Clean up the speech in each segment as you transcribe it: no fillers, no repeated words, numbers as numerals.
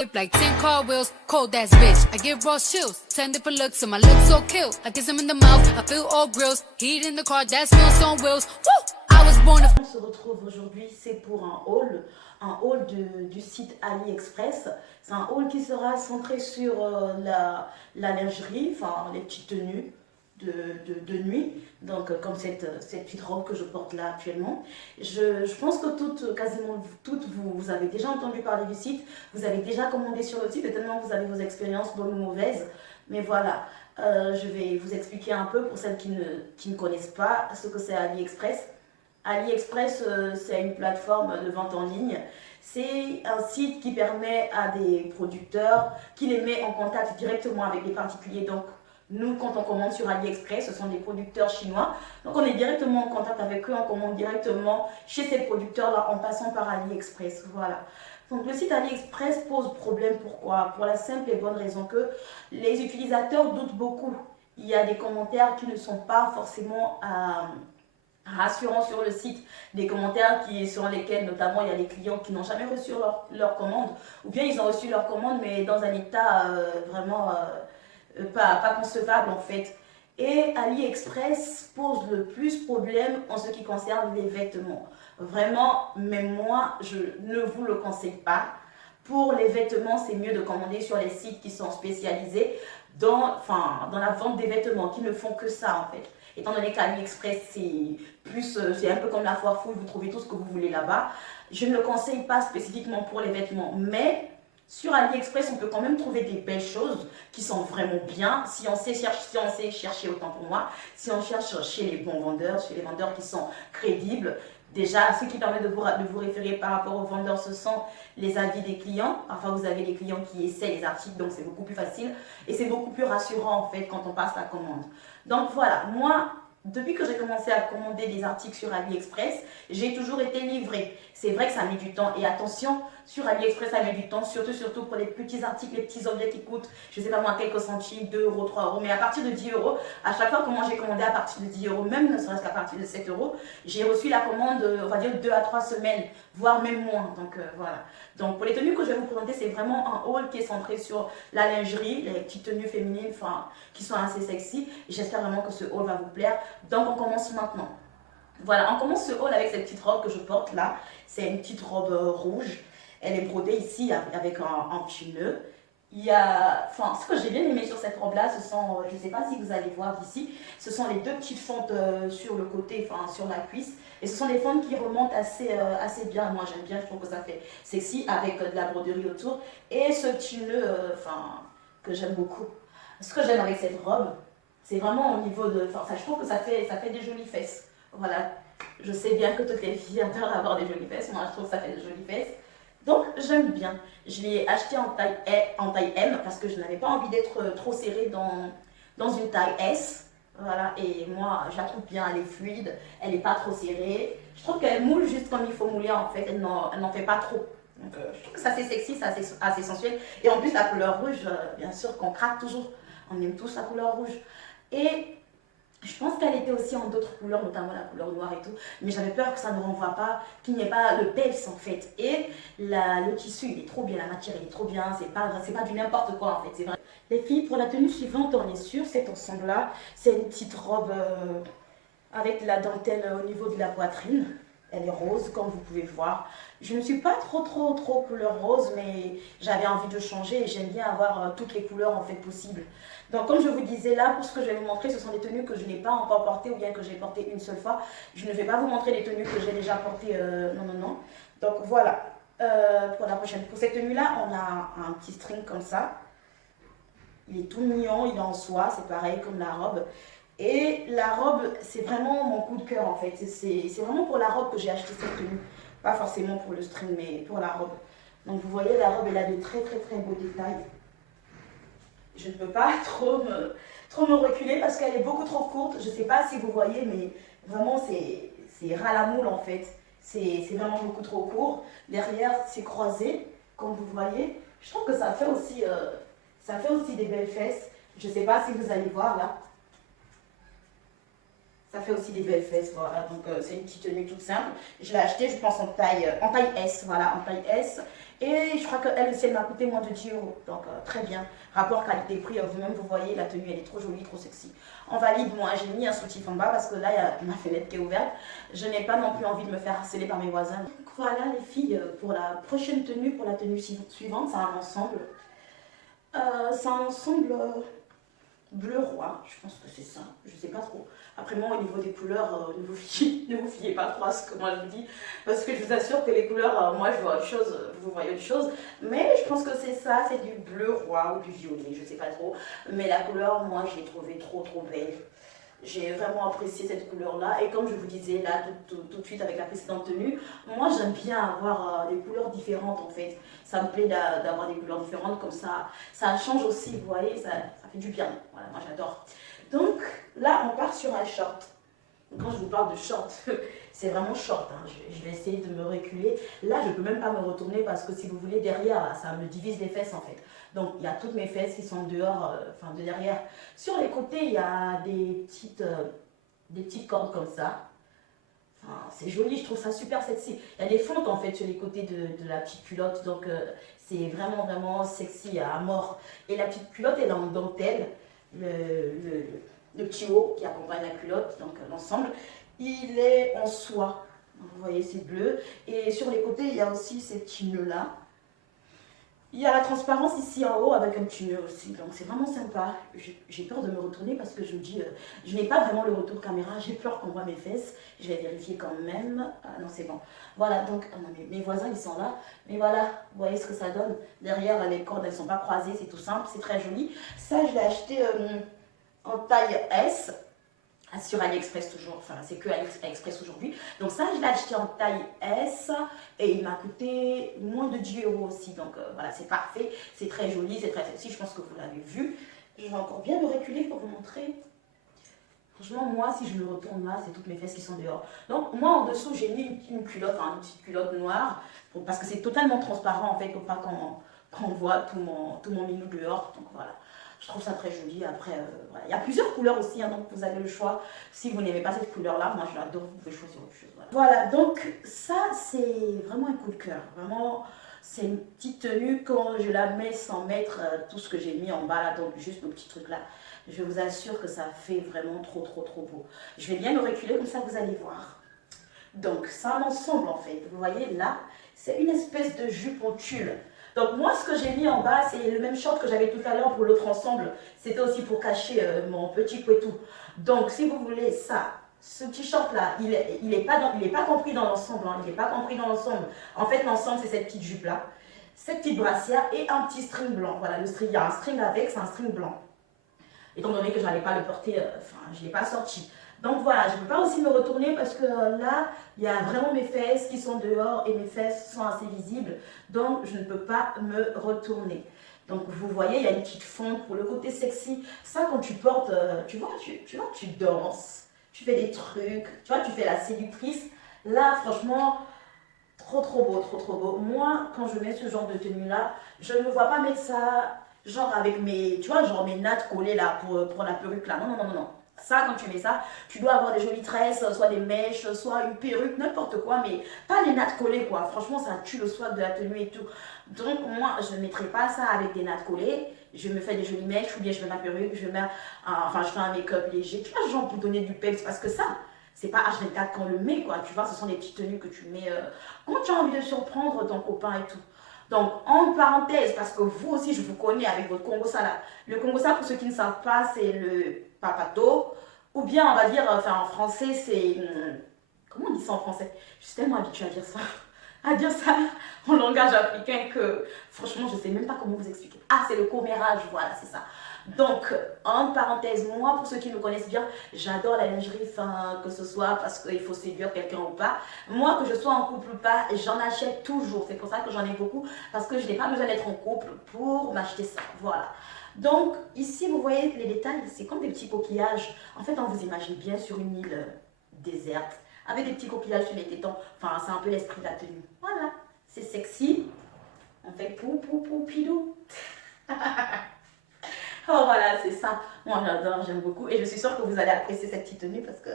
Like 10 car wheels, cold ass bitch. I give raw chills, 10 different looks, and my lips so kill. I kiss him in the mouth, I feel all grills. Heat in the car, that's wheels on wheels. Woo! I was born to... On se retrouve aujourd'hui, c'est pour un haul du site AliExpress. C'est un haul qui sera centré sur la lingerie, enfin les petites tenues de nuit, donc comme cette petite robe que je porte là actuellement. Je pense que quasiment toutes, vous avez déjà entendu parler du site, vous avez déjà commandé sur le site, et tellement vous avez vos expériences bonnes ou mauvaises. Mais voilà, je vais vous expliquer un peu pour celles qui ne connaissent pas ce que c'est AliExpress. AliExpress, c'est une plateforme de vente en ligne. C'est un site qui permet à des producteurs, qui les met en contact directement avec des particuliers. Donc, nous, quand on commande sur AliExpress, ce sont des producteurs chinois. Donc, on est directement en contact avec eux, on commande directement chez ces producteurs-là en passant par AliExpress. Voilà. Donc, le site AliExpress pose problème. Pourquoi? Pour la simple et bonne raison que les utilisateurs doutent beaucoup. Il y a des commentaires qui ne sont pas forcément rassurants sur le site, des commentaires sur lesquels notamment il y a des clients qui n'ont jamais reçu leur commande, ou bien ils ont reçu leur commande mais dans un état vraiment pas concevable en fait. Et AliExpress pose le plus problème en ce qui concerne les vêtements. Vraiment, même moi, je ne vous le conseille pas. Pour les vêtements, c'est mieux de commander sur les sites qui sont spécialisés dans la vente des vêtements, qui ne font que ça en fait. Étant donné qu'AliExpress, c'est un peu comme la foire fouille, vous trouvez tout ce que vous voulez là-bas. Je ne le conseille pas spécifiquement pour les vêtements, mais sur AliExpress, on peut quand même trouver des belles choses qui sont vraiment bien, si on sait chercher autant pour moi, si on cherche chez les bons vendeurs, chez les vendeurs qui sont crédibles. Déjà, ce qui permet de vous référer par rapport aux vendeurs, ce sont les avis des clients. Enfin, vous avez des clients qui essaient les articles, donc c'est beaucoup plus facile et c'est beaucoup plus rassurant en fait quand on passe la commande. Donc voilà, moi, depuis que j'ai commencé à commander des articles sur AliExpress, j'ai toujours été livrée. C'est vrai que ça met du temps. Et attention, sur AliExpress, ça met du temps, surtout pour les petits articles, les petits objets qui coûtent, je ne sais pas moi, quelques centimes, 2 euros, 3 euros. Mais à partir de 10 euros, à chaque fois que moi j'ai commandé à partir de 10 euros, même ne serait-ce qu'à partir de 7 euros, j'ai reçu la commande, on va dire 2 à 3 semaines, voire même moins. Donc voilà. Donc pour les tenues que je vais vous présenter, c'est vraiment un haul qui est centré sur la lingerie, les petites tenues féminines, qui sont assez sexy. J'espère vraiment que ce haul va vous plaire. Donc on commence maintenant. Voilà, on commence ce haul avec cette petite robe que je porte là. C'est une petite robe rouge. Elle est brodée ici avec un petit nœud. Ce que j'ai bien aimé sur cette robe là, ce sont, je ne sais pas si vous allez voir d'ici, ce sont les deux petites fentes sur le côté, sur la cuisse. Et ce sont des fentes qui remontent assez bien. Moi j'aime bien, je trouve que ça fait sexy avec de la broderie autour. Et ce petit nœud, que j'aime beaucoup. Ce que j'aime avec cette robe, c'est vraiment au niveau de... je trouve que ça fait des jolies fesses. Voilà. Je sais bien que toutes les filles adorent avoir des jolies fesses. Moi, je trouve que ça fait des jolies fesses. Donc, j'aime bien. Je l'ai acheté en taille M parce que je n'avais pas envie d'être trop serrée dans une taille S. Voilà. Et moi, je la trouve bien. Elle est fluide. Elle n'est pas trop serrée. Je trouve qu'elle moule juste comme il faut mouler, en fait. Elle n'en fait pas trop. Donc, je trouve que c'est assez sexy, c'est assez sensuel. Et en plus, la couleur rouge, bien sûr qu'on craque toujours. On aime tous la couleur rouge. Et je pense qu'elle était aussi en d'autres couleurs, notamment la couleur noire et tout. Mais j'avais peur que ça ne renvoie pas, qu'il n'y ait pas le peps en fait. Et le tissu, il est trop bien, la matière, il est trop bien. C'est pas du n'importe quoi en fait, c'est vrai. Les filles, pour la tenue suivante, on est sur cet ensemble-là. C'est une petite robe avec de la dentelle au niveau de la poitrine. Elle est rose, comme vous pouvez voir. Je ne suis pas trop couleur rose, mais j'avais envie de changer et j'aime bien avoir toutes les couleurs en fait possibles. Donc comme je vous disais là, pour ce que je vais vous montrer, ce sont des tenues que je n'ai pas encore portées ou bien que j'ai portées une seule fois. Je ne vais pas vous montrer les tenues que j'ai déjà portées, non. Donc voilà, pour la prochaine. Pour cette tenue-là, on a un petit string comme ça. Il est tout mignon, il est en soie, c'est pareil comme la robe. Et la robe, c'est vraiment mon coup de cœur en fait. C'est vraiment pour la robe que j'ai acheté cette tenue. Pas forcément pour le string, mais pour la robe. Donc vous voyez, la robe, elle a de très beaux détails. Je ne peux pas trop me reculer parce qu'elle est beaucoup trop courte. Je ne sais pas si vous voyez, mais vraiment, c'est ras la moule en fait. C'est vraiment beaucoup trop court. Derrière, c'est croisé, comme vous voyez. Je trouve que ça fait aussi des belles fesses. Je ne sais pas si vous allez voir là. Ça fait aussi des belles fesses, voilà. Donc c'est une petite tenue toute simple. Je l'ai achetée, je pense, en taille S, voilà, en taille S. Et je crois qu'elle aussi, elle m'a coûté moins de 10 euros. Donc très bien. Rapport qualité-prix, vous-même, vous voyez, la tenue, elle est trop jolie, trop sexy. En valide, moi, j'ai mis un soutif en bas parce que là, il y a ma fenêtre qui est ouverte. Je n'ai pas non plus envie de me faire harceler par mes voisins. Donc voilà les filles, pour la prochaine tenue, pour la tenue suivante, c'est un ensemble. C'est un ensemble bleu roi, je pense que c'est ça, je sais pas trop. Après moi au niveau des couleurs, ne vous fiez pas trop à ce que moi je vous dis, parce que je vous assure que les couleurs, moi je vois autre chose, vous voyez autre chose, mais je pense que c'est ça, c'est du bleu roi ou du violet, je sais pas trop, mais la couleur, moi je l'ai trouvée trop belle. J'ai vraiment apprécié cette couleur-là. Et comme je vous disais là tout de suite avec la précédente tenue, moi j'aime bien avoir des couleurs différentes en fait. Ça me plaît d'avoir des couleurs différentes comme ça change aussi, vous voyez, ça fait du bien. Voilà, moi j'adore. Donc là on part sur un short. Quand je vous parle de short, c'est vraiment short. Hein. Je vais essayer de me reculer. Là je ne peux même pas me retourner parce que si vous voulez derrière, ça me divise les fesses en fait. Donc il y a toutes mes fesses qui sont dehors, enfin de derrière. Sur les côtés, il y a des petites cordes comme ça. Enfin, c'est joli, je trouve ça super sexy. Il y a des fontes en fait sur les côtés de la petite culotte, donc c'est vraiment sexy à mort. Et la petite culotte, elle est en dentelle, le petit haut qui accompagne la culotte, donc l'ensemble, il est en soie. Vous voyez, c'est bleu. Et sur les côtés, il y a aussi ces petits nœuds-là. Il y a la transparence ici en haut avec un petit nœud aussi, donc c'est vraiment sympa. J'ai peur de me retourner parce que je me dis, je n'ai pas vraiment le retour caméra, j'ai peur qu'on voit mes fesses. Je vais vérifier quand même. Ah non, c'est bon. Voilà, donc mes voisins ils sont là. Mais voilà, vous voyez ce que ça donne. Derrière, les cordes elles ne sont pas croisées, c'est tout simple, c'est très joli. Ça, je l'ai acheté en taille S. Sur AliExpress toujours, enfin c'est que AliExpress aujourd'hui. Donc ça, je l'ai acheté en taille S et il m'a coûté moins de 10 euros aussi. Donc voilà, c'est parfait, c'est très joli, c'est très sexy, je pense que vous l'avez vu. Je vais encore bien me reculer pour vous montrer. Franchement, moi, si je me retourne là, c'est toutes mes fesses qui sont dehors. Donc moi, en dessous, j'ai mis une culotte, hein, une petite culotte noire, parce que c'est totalement transparent en fait, pour pas qu'on voit tout mon minou dehors. Donc voilà. Je trouve ça très joli. Après, voilà. Il y a plusieurs couleurs aussi, hein, donc vous avez le choix. Si vous n'aimez pas cette couleur-là, moi je l'adore, vous pouvez choisir autre chose. Voilà, donc ça c'est vraiment un coup de cœur. Vraiment, c'est une petite tenue quand je la mets sans mettre tout ce que j'ai mis en bas là, donc juste nos petits trucs là. Je vous assure que ça fait vraiment trop beau. Je vais bien me reculer comme ça vous allez voir. Donc c'est un ensemble en fait. Vous voyez là, c'est une espèce de jupe en tulle. Donc moi, ce que j'ai mis en bas, c'est le même short que j'avais tout à l'heure pour l'autre ensemble. C'était aussi pour cacher mon petit pouetou. Donc si vous voulez ça, ce petit short là, il est pas compris dans l'ensemble. Hein, il n'est pas compris dans l'ensemble. En fait, l'ensemble, c'est cette petite jupe là, cette petite brassière et un petit string blanc. Voilà, le string, il y a un string avec, c'est un string blanc. Étant donné que je n'allais pas le porter, je ne l'ai pas sorti. Donc voilà, je ne peux pas aussi me retourner parce que là, il y a vraiment mes fesses qui sont dehors et mes fesses sont assez visibles. Donc je ne peux pas me retourner. Donc vous voyez, il y a une petite fonte pour le côté sexy. Ça, quand tu portes, tu vois, tu danses, tu fais des trucs, tu vois, tu fais la séductrice. Là, franchement, trop beau, trop beau. Moi, quand je mets ce genre de tenue-là, je ne me vois pas mettre ça, genre avec mes, tu vois, genre mes nattes collées là pour la perruque là. Non. Ça, quand tu mets ça, tu dois avoir des jolies tresses, soit des mèches, soit une perruque, n'importe quoi, mais pas les nattes collées quoi. Franchement, ça tue le swag de la tenue et tout. Donc moi, je ne mettrai pas ça avec des nattes collées. Je me fais des jolies mèches ou bien je mets ma perruque, je fais un make-up léger. Tu vois, genre pour donner du peps, parce que ça, c'est pas H24 qu'on le met quoi. Tu vois, ce sont des petites tenues que tu mets quand tu as envie de surprendre ton copain et tout. Donc, en parenthèse, parce que vous aussi, je vous connais avec votre Congo-ça là. Le Congo-ça, pour ceux qui ne savent pas, c'est le papato. Ou bien, on va dire, en français, c'est... comment on dit ça en français? Je suis tellement habituée à dire ça en langage africain que, franchement, je ne sais même pas comment vous expliquer. Ah, c'est le commérage, voilà, c'est ça. Donc, en parenthèse, moi, pour ceux qui me connaissent bien, j'adore la lingerie, que ce soit parce qu'il faut séduire quelqu'un ou pas. Moi, que je sois en couple ou pas, j'en achète toujours. C'est pour ça que j'en ai beaucoup, parce que je n'ai pas besoin d'être en couple pour m'acheter ça. Voilà. Donc, ici, vous voyez les détails, c'est comme des petits coquillages. En fait, on vous imagine bien sur une île déserte, avec des petits coquillages sur les tétons. Enfin, c'est un peu l'esprit de la tenue. Voilà, c'est sexy. On fait pou, pidou. Oh voilà, c'est ça. Moi j'adore, j'aime beaucoup. Et je suis sûre que vous allez apprécier cette petite tenue parce que,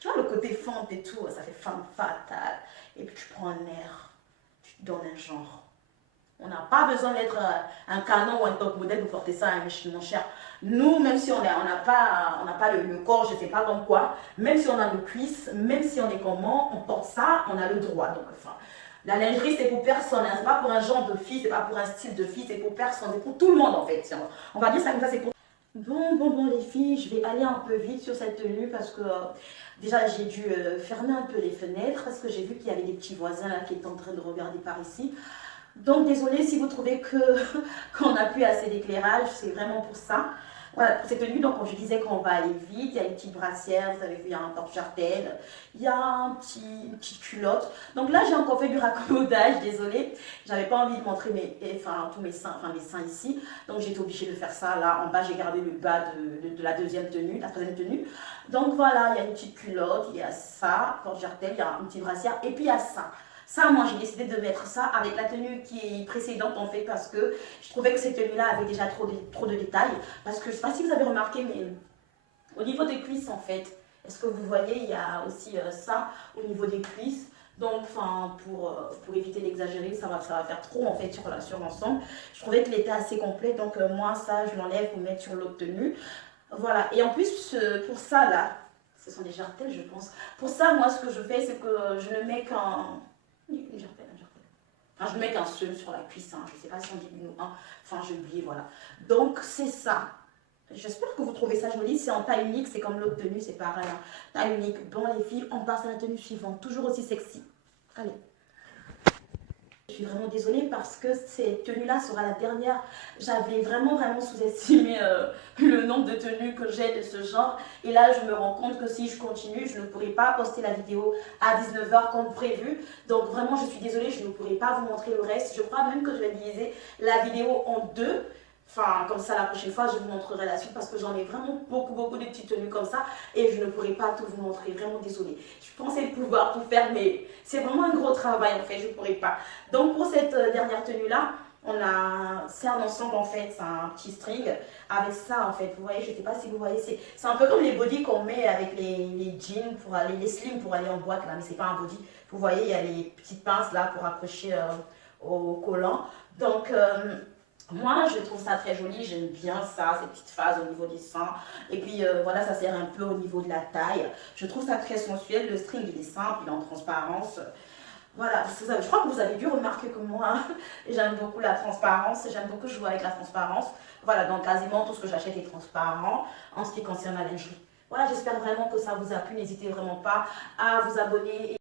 tu vois, le côté fente et tout, ça fait femme fatale. Et puis tu prends un air, tu te donnes un genre. On n'a pas besoin d'être un canon ou un top modèle pour porter ça, mon cher. Nous, même si on n'a pas le corps, je ne sais pas comme quoi, même si on a nos cuisses, même si on est comment, on porte ça, on a le droit. Donc, enfin, la lingerie, c'est pour personne. Hein. C'est pas pour un genre de fille, c'est pas pour un style de fille, c'est pour personne. C'est pour tout le monde, en fait. On va dire ça comme ça, c'est pour... Bon, les filles, je vais aller un peu vite sur cette tenue parce que déjà, j'ai dû fermer un peu les fenêtres parce que j'ai vu qu'il y avait des petits voisins là qui étaient en train de regarder par ici. Donc, désolée si vous trouvez qu'on n'a plus assez d'éclairage, c'est vraiment pour ça. Voilà, pour cette tenue, donc je disais qu'on va aller vite. Il y a une petite brassière, vous avez vu, il y a un porte-jartel, il y a une petite culotte. Donc là, j'ai encore fait du raccommodage, désolée. J'avais pas envie de montrer tous mes seins ici. Donc j'ai été obligée de faire ça. Là, en bas, j'ai gardé le bas de la deuxième tenue, la troisième tenue. Donc voilà, il y a une petite culotte, il y a ça, porte-jartel, il y a une petite brassière, et puis il y a ça. Ça, moi, j'ai décidé de mettre ça avec la tenue qui est précédente, en fait, parce que je trouvais que cette tenue-là avait déjà trop de détails. Parce que, je ne sais pas si vous avez remarqué, mais au niveau des cuisses, en fait, est-ce que vous voyez, il y a aussi ça au niveau des cuisses. Donc, enfin, pour éviter d'exagérer, ça va faire trop, en fait, sur l'ensemble. Je trouvais qu'il était assez complet, donc moi, ça, je l'enlève pour mettre sur l'autre tenue. Voilà, et en plus, pour ça, là, ce sont des jartelles, je pense. Pour ça, moi, ce que je fais, c'est que je ne mets qu'un... Une jartelle. Enfin, je mets qu'un seul sur la cuisse, hein. Je ne sais pas si on dit une ou un. Enfin, j'ai oublié, voilà. Donc, c'est ça. J'espère que vous trouvez ça joli. C'est en taille unique, c'est comme l'autre tenue, c'est pareil. Hein. Taille unique. Bon, les filles, on passe à la tenue suivante. Toujours aussi sexy. Allez. Je suis vraiment désolée parce que cette tenue-là sera la dernière. J'avais vraiment sous-estimé le nombre de tenues que j'ai de ce genre. Et là, je me rends compte que si je continue, je ne pourrai pas poster la vidéo à 19 h comme prévu. Donc vraiment, je suis désolée, je ne pourrai pas vous montrer le reste. Je crois même que je vais diviser la vidéo en deux. Enfin, comme ça, la prochaine fois, je vous montrerai la suite parce que j'en ai vraiment beaucoup de petites tenues comme ça et je ne pourrai pas tout vous montrer. Vraiment désolée. Je pensais pouvoir tout faire, mais c'est vraiment un gros travail en fait, je ne pourrai pas. Donc, pour cette dernière tenue-là, c'est un ensemble en fait, c'est un petit string avec ça en fait. Vous voyez, je ne sais pas si vous voyez, c'est un peu comme les bodys qu'on met avec les jeans pour aller, les slims pour aller en boîte là, mais c'est pas un body. Vous voyez, il y a les petites pinces là pour accrocher au collant. Donc, moi, je trouve ça très joli, j'aime bien ça, ces petites phases au niveau des seins. Et puis voilà, ça sert un peu au niveau de la taille. Je trouve ça très sensuel, le string il est simple, il est en transparence. Voilà, je crois que vous avez dû remarquer que moi, j'aime beaucoup la transparence, j'aime beaucoup jouer avec la transparence. Voilà, donc quasiment tout ce que j'achète est transparent en ce qui concerne la lingerie. Voilà, j'espère vraiment que ça vous a plu, n'hésitez vraiment pas à vous abonner.